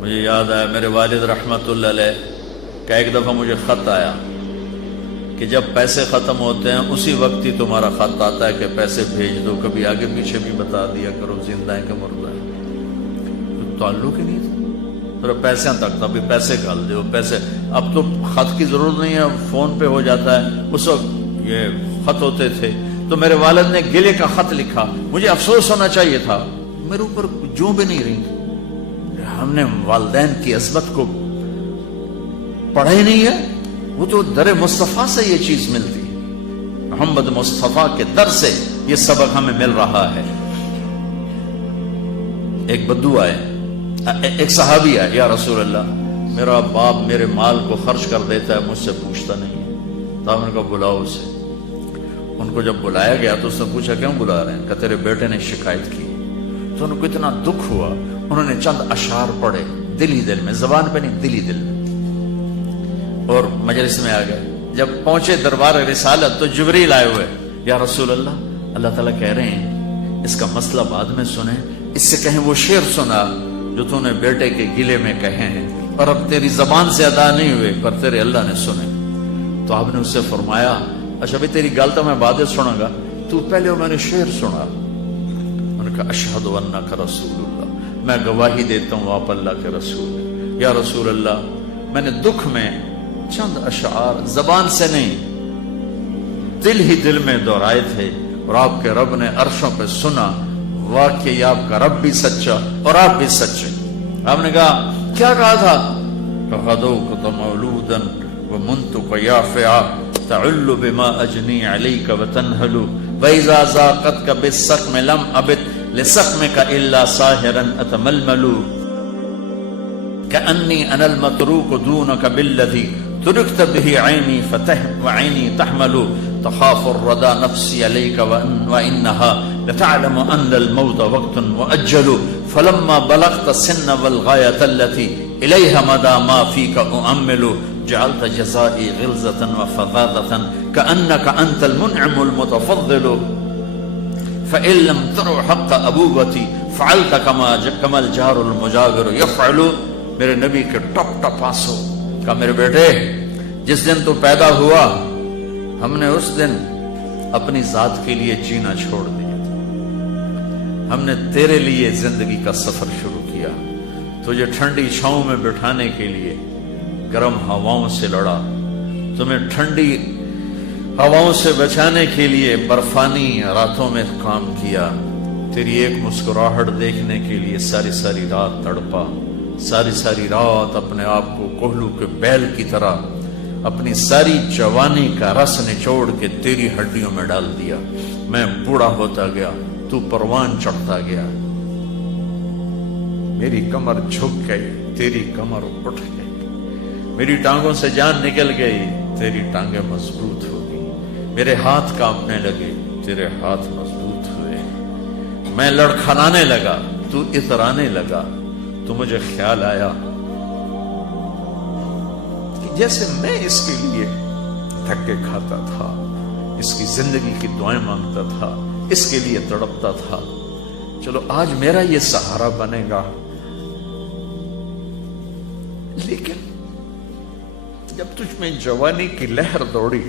مجھے یاد آیا میرے والد رحمت اللہ علیہ کا ایک دفعہ مجھے خط آیا کہ جب پیسے ختم ہوتے ہیں اسی وقت ہی تمہارا خط آتا ہے کہ پیسے بھیج دو، کبھی آگے پیچھے بھی بتا دیا کرو زندہ ہے کہ مردہ ہے۔ تو تعلق ہی نہیں تھا، پھر پیسے تک تھا، بھی پیسے ڈال دو پیسے۔ اب تو خط کی ضرورت نہیں ہے، فون پہ ہو جاتا ہے، اس وقت یہ خط ہوتے تھے۔ تو میرے والد نے گلے کا خط لکھا، مجھے افسوس ہونا چاہیے تھا، میرے اوپر جو بھی نہیں رہی۔ ہم نے والدین کی عظمت کو پڑھا ہی نہیں ہے، وہ تو در مصطفیٰ سے یہ چیز ملتی، محمد مصطفیٰ کے در سے یہ سبق ہمیں مل رہا ہے۔ ایک بدو آئے، ایک صحابی آئے، یا رسول اللہ میرا باپ میرے مال کو خرچ کر دیتا ہے، مجھ سے پوچھتا نہیں ہے۔ تو ہم نے کہا بلاؤ اسے۔ ان کو جب بلایا گیا تو اس نے پوچھا کیوں بلا رہے ہیں؟ کہ تیرے بیٹے نے شکایت کی۔ تو ان کو اتنا دکھ ہوا، انہوں نے چند اشعار پڑھے دلی دل میں، زبان پہ نہیں دلی دل میں، اور مجلس میں آ گئے۔ جب پہنچے دربار رسالت تو جبریل آئے ہوئے، یا رسول اللہ اللہ تعالیٰ کہہ رہے ہیں اس کا مسئلہ بعد میں سنیں، اس سے کہیں وہ شعر سنا جو تو نے بیٹے کے گلے میں کہے ہیں اور اب تیری زبان سے ادا نہیں ہوئے پر تیرے اللہ نے سنے۔ تو آپ نے اس سے فرمایا اچھا بھی تیری گل تو میں بعد سنوں گا، تو پہلے میں نے شعر سنا۔ انہوں نے کہا اشہد انک رسول اللہ، میں گواہی دیتا ہوں آپ اللہ کے رسول ہیں۔ یا رسول اللہ میں نے دکھ میں چند اشعار زبان سے نہیں دل ہی دل میں دہرائے تھے، اور آپ کے رب نے عرشوں پہ سنا، واقعی آپ کا رب بھی سچا اور آپ بھی سچے۔ آپ نے کہا کیا کہا تھا؟ فَغَدَوْكَ مَوْلُودًا وَمُنْتُكَ يَافِعًا تَعُلُّ بِمَا أَجْنِي عَلَيْكَ وَتَنْهَلُ وَإِذَا زَاقَتْكَ بِالسَّقْمِ لَمْ أَبِتْ لِسَقْمِكَ إِلَّا سَاهِرًا أَتَمَلْمَلُ كَأَنِّي أَنَا الْمَتْرُوكُ دُونَكَ بِالَّذِي تُرِكْتَ بِهِ عَيْنِي وَعَيْنِي تَحْمَلُ تخاف الردى نفسي عليك وإنها لتعلم أن الموت وقت مؤجل فلما بلغت السن والغاية التي إليها مدى ما فيك أؤمل جعلت جزائي غلظة وفظاظة كأنك أنت المنعم المتفضل فإن لم تروا حق أبوبتي فعلت كما الجار المجاور يفعل۔ میرے نبی کے ٹپ ٹپ آنسو کہا میرے بیٹے جس دن تو پیدا ہوا ہم نے اس دن اپنی ذات کے لیے جینا چھوڑ دیا، ہم نے تیرے لیے زندگی کا سفر شروع کیا، تجھے ٹھنڈی چھاؤں میں بٹھانے کے لیے گرم ہواؤں سے لڑا، تمہیں ٹھنڈی ہواؤں سے بچانے کے لیے برفانی راتوں میں کام کیا، تیری ایک مسکراہٹ دیکھنے کے لیے ساری ساری رات تڑپا، ساری ساری رات اپنے آپ کو کوہلو کے بیل کی طرح اپنی ساری جوانی کا رس نچوڑ کے تیری ہڈیوں میں ڈال دیا۔ میں بوڑھا ہوتا گیا، تو پروان چڑھتا گیا، میری کمر جھک گئی، تیری کمر اٹھ گئی، میری ٹانگوں سے جان نکل گئی، تیری ٹانگیں مضبوط ہو گئی، میرے ہاتھ کانپنے لگے، تیرے ہاتھ مضبوط ہوئے، میں لڑکھڑانے لگا، تو اترانے لگا، تو مجھے خیال آیا جیسے میں اس کے لیے دھکے کھاتا تھا، اس کی زندگی کی دعائیں مانگتا تھا، اس کے لیے تڑپتا تھا، چلو آج میرا یہ سہارا بنے گا۔ لیکن جب تجھ میں جوانی کی لہر دوڑی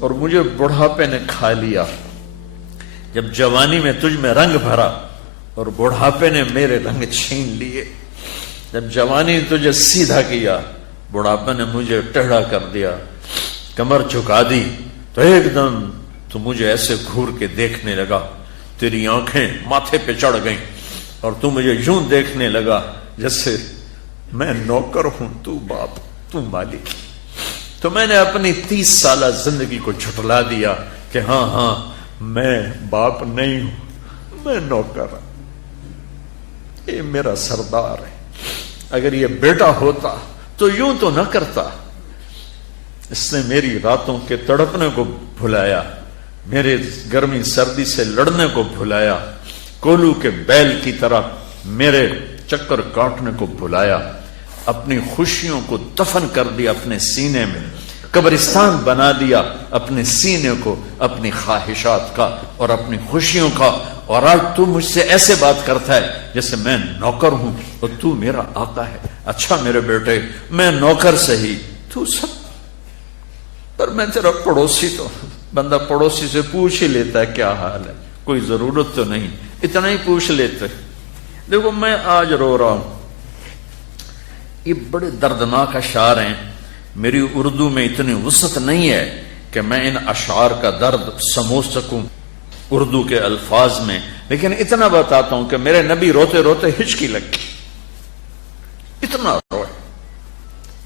اور مجھے بڑھاپے نے کھا لیا، جب جوانی میں تجھ میں رنگ بھرا اور بڑھاپے نے میرے رنگ چھین لیے، جب جوانی نے تجھے سیدھا کیا بڑھاپے نے مجھے ٹیڑھا کر دیا، کمر جھکا دی، تو ایک دم تو مجھے ایسے گھور کے دیکھنے لگا، تیری آنکھیں ماتھے پہ چڑھ گئیں اور تو مجھے یوں دیکھنے لگا جیسے میں نوکر ہوں، تو باپ، تو مالک۔ تو میں نے اپنی 30 سالہ زندگی کو جھٹلا دیا کہ ہاں میں باپ نہیں ہوں، میں نوکر ہوں، یہ میرا سردار ہے، اگر یہ بیٹا ہوتا تو یوں تو نہ کرتا۔ اس نے میری راتوں کے تڑپنے کو بھلایا، میرے گرمی سردی سے لڑنے کو بھلایا، کولو کے بیل کی طرح میرے چکر کاٹنے کو بھلایا، اپنی خوشیوں کو دفن کر دیا اپنے سینے میں، قبرستان بنا دیا اپنے سینے کو، اپنی خواہشات کا اور اپنی خوشیوں کا اور آج تو مجھ سے ایسے بات کرتا ہے جیسے میں نوکر ہوں اور تو میرا آقا ہے. اچھا میرے بیٹے، میں نوکر صحیح، تو سب، پر میں تیرا پڑوسی. تو بندہ پڑوسی سے پوچھ ہی لیتا ہے کیا حال ہے، کوئی ضرورت تو نہیں، اتنا ہی پوچھ لیتے. دیکھو میں آج رو رہا ہوں، یہ بڑے دردناک اشعار ہیں. میری اردو میں اتنی وسعت نہیں ہے کہ میں ان اشعار کا درد سمجھ سکوں اردو کے الفاظ میں، لیکن اتنا بتاتا ہوں کہ میرے نبی روتے روتے ہچکی لگی، اتنا روئے.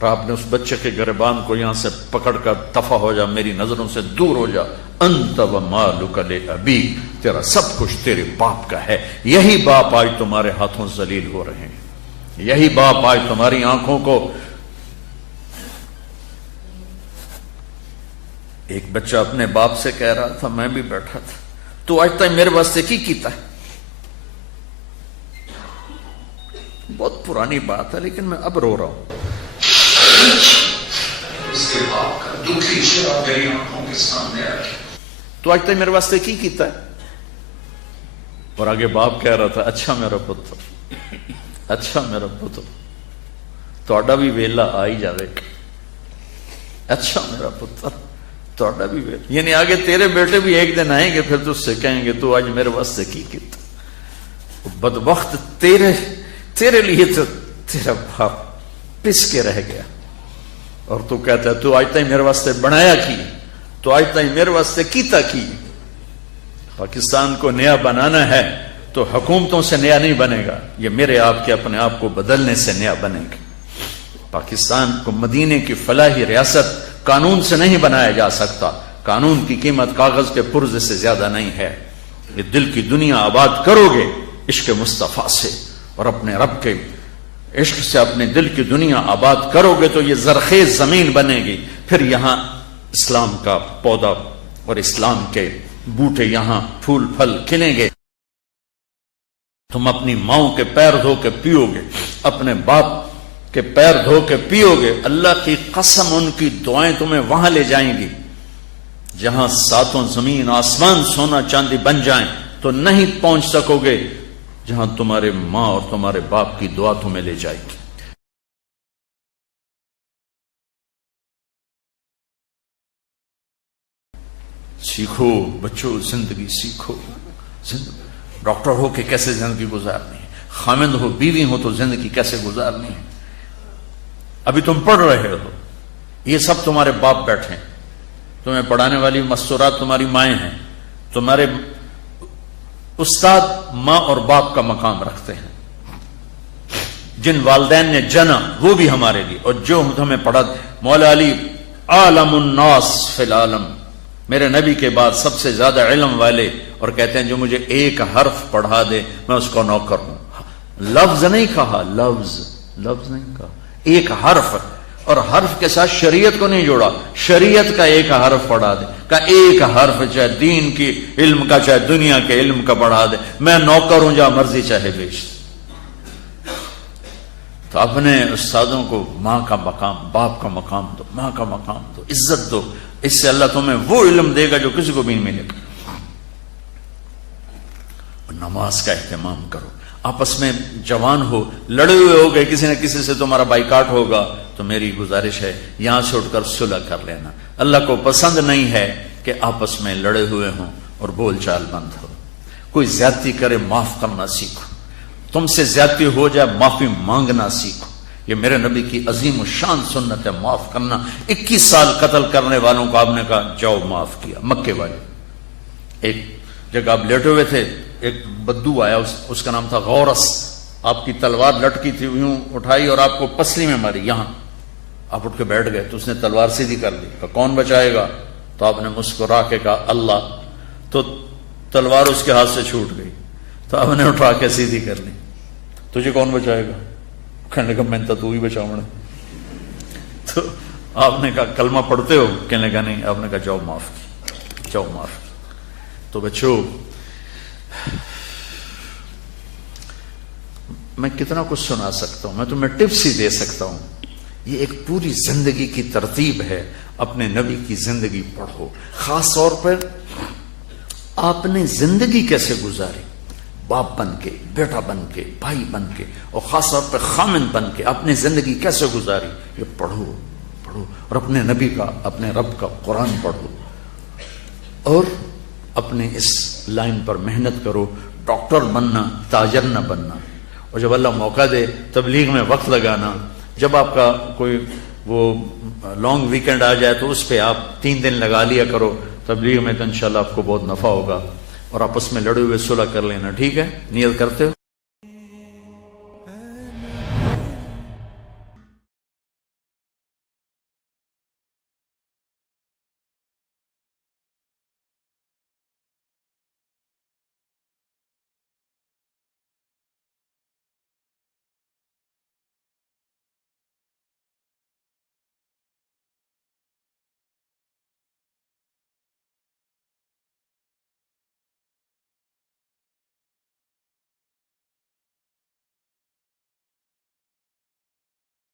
آپ نے اس بچے کے گریبان کو یہاں سے پکڑ کر دفع ہو جا، میری نظروں سے دور ہو جا. انت و مالک لابی، تیرا سب کچھ تیرے باپ کا ہے. یہی باپ آج تمہارے ہاتھوں ذلیل ہو رہے ہیں، یہی باپ آج تمہاری آنکھوں کو. ایک بچہ اپنے باپ سے کہہ رہا تھا، میں بھی بیٹھا تھا، تو آج تک میرے واسطے کی کیتا ہے. بہت پرانی بات ہے لیکن میں اب رو رہا ہوں. اس کے باپ کا دکھی چہرہ میری آنکھوں کے سامنے آ گیا، تو آج تک میرے واسطے کی کیتا ہے. اور آگے باپ کہہ رہا تھا، اچھا میرا پتر، اچھا میرا پتر، تہاڈا بھی ویلا آ ہی جاوے. اچھا میرا پتر، تہاڈا بھی ویلا، یعنی آگے تیرے بیٹے بھی ایک دن آئیں گے، پھر تجھ سے کہیں گے تو آج میرے واسطے کی کیتا. بدبخت، تیرے لیے تو تیرا باپ پس کے رہ گیا، اور تو کہتا ہے تو آج تک میرے واسطے بنایا کی، تو آج تک میرے واسطے کیتا کی. پاکستان کو نیا بنانا ہے تو حکومتوں سے نیا نہیں بنے گا، یہ میرے آپ کے اپنے آپ کو بدلنے سے نیا بنے گا. پاکستان کو مدینے کی فلاحی ریاست قانون سے نہیں بنایا جا سکتا. قانون کی قیمت کاغذ کے پرزے سے زیادہ نہیں ہے. یہ دل کی دنیا آباد کرو گے عشق مصطفیٰ سے، اور اپنے رب کے عشق سے اپنے دل کی دنیا آباد کرو گے تو یہ زرخیز زمین بنے گی. پھر یہاں اسلام کا پودا اور اسلام کے بوٹے یہاں پھول پھل کھلیں گے. تم اپنی ماؤں کے پیر دھو کے پیو گے، اپنے باپ کے پیر دھو کے پیو گے. اللہ کی قسم ان کی دعائیں تمہیں وہاں لے جائیں گی جہاں ساتوں زمین آسمان سونا چاندی بن جائیں تو نہیں پہنچ سکو گے جہاں تمہارے ماں اور تمہارے باپ کی دعا تمہیں لے جائے گی. سیکھو بچوں، زندگی سیکھو. ڈاکٹر ہو کہ کیسے زندگی گزارنی ہے، خامند ہو بیوی ہو تو زندگی کیسے گزارنی ہے. ابھی تم پڑھ رہے ہو، یہ سب تمہارے باپ بیٹھے ہیں، تمہیں پڑھانے والی مستورات تمہاری مائیں ہیں. تمہارے استاد ماں اور باپ کا مقام رکھتے ہیں. جن والدین نے جنا وہ بھی ہمارے لیے، اور جو ہمیں پڑھا. مولا علی عالم الناس فی العالم، میرے نبی کے بعد سب سے زیادہ علم والے، اور کہتے ہیں جو مجھے ایک حرف پڑھا دے میں اس کو نوکر ہوں. لفظ نہیں کہا، لفظ نہیں کہا، ایک حرف. اور حرف کے ساتھ شریعت کو نہیں جوڑا، شریعت کا ایک حرف پڑھا دے. کہ ایک حرف چاہے دین کی علم کا چاہے دنیا کے علم کا پڑھا دے، میں نوکر ہوں، جہاں مرضی چاہے بیچ. تو اپنے استادوں کو ماں کا مقام، باپ کا مقام دو، ماں کا مقام دو، عزت دو. اس سے اللہ تمہیں وہ علم دے گا جو کسی کو بھی نہیں ملے گا. نماز کا اہتمام کرو. آپس میں جوان ہو، لڑے ہوئے ہو گئے، کسی نہ کسی سے تمہارا بائیکاٹ ہوگا تو میری گزارش ہے یہاں سے اٹھ کر صلح کر لینا. اللہ کو پسند نہیں ہے کہ آپس میں لڑے ہوئے ہوں اور بول چال بند ہو. کوئی زیادتی کرے معاف کرنا سیکھو، تم سے زیادتی ہو جائے معافی مانگنا سیکھو. یہ میرے نبی کی عظیم و شان سنت ہے، معاف کرنا. 21 سال قتل کرنے والوں کو آپ نے کہا جاؤ معاف کیا. مکے والے ایک جگہ آپ لیٹے ہوئے تھے، ایک بدو آیا، اس کا نام تھا غورس. آپ کی تلوار لٹکی تھی، یوں اٹھائی اور آپ کو پسلی میں ماری. یہاں آپ اٹھ کے بیٹھ گئے تو اس نے تلوار سیدھی کر دی. کہا کون بچائے گا؟ تو آپ نے مسکرا کے کہا اللہ. تو تلوار اس کے ہاتھ سے چھوٹ گئی. تو آپ نے اٹھا کے سیدھی کر لی. تجھے کون بچائے گا؟ کہنے لگا میں تو ہی بچاؤں. تو آپ نے کہا کلمہ پڑھتے ہو؟ کہنے لگا نہیں. آپ نے کہا جاؤ معاف کی، جاؤ معاف کی. تو بچوں، میں کتنا کچھ سنا سکتا ہوں، میں تمہیں ٹپس ہی دے سکتا ہوں. یہ ایک پوری زندگی کی ترتیب ہے. اپنے نبی کی زندگی پڑھو، خاص طور پر آپ نے زندگی کیسے گزاری. باپ بن کے، بیٹا بن کے، بھائی بن کے، اور خاص طور پہ خامن بن کے اپنی زندگی کیسے گزاری، یہ پڑھو پڑھو، اور اپنے نبی کا، اپنے رب کا قرآن پڑھو، اور اپنے اس لائن پر محنت کرو، ڈاکٹر بننا، تاجر نہ بننا، اور جب اللہ موقع دے تبلیغ میں وقت لگانا، جب آپ کا کوئی وہ لانگ ویکنڈ آ جائے تو اس پہ آپ 3 دن لگا لیا کرو تبلیغ میں، تو انشاءاللہ آپ کو بہت نفع ہوگا، اور آپس میں لڑے ہوئے صلح کر لینا، ٹھیک ہے؟ نیت کرتے ہو؟